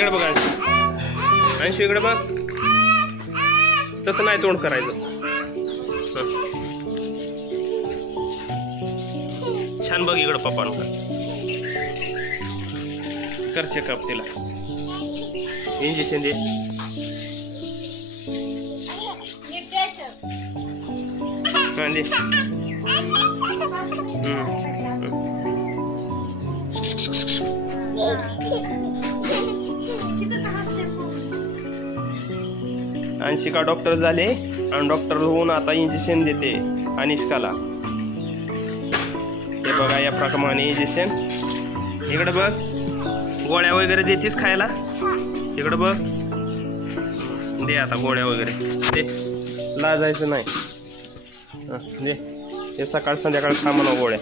इकडे बघ अंशू इकडे बघ. तसं नाही तोंड करायचं. छान बघ इकडं पप्पांकडे. कर चेकअप तिला. इंजेक्शन दे. दे. अंशिका डॉक्टर झाले आणि डॉक्टर होऊन आता इंजेक्शन देते अनिष्काला. हे बघा या प्रमाणे इंजेक्शन. इकडे बघ. गोळ्या वगैरे देतीस खायला. इकडे बघ. दे आता गोळ्या वगैरे दे. लाजायचं नाही. दे. हे सकाळ संध्याकाळ खा म्हणा गोळ्या.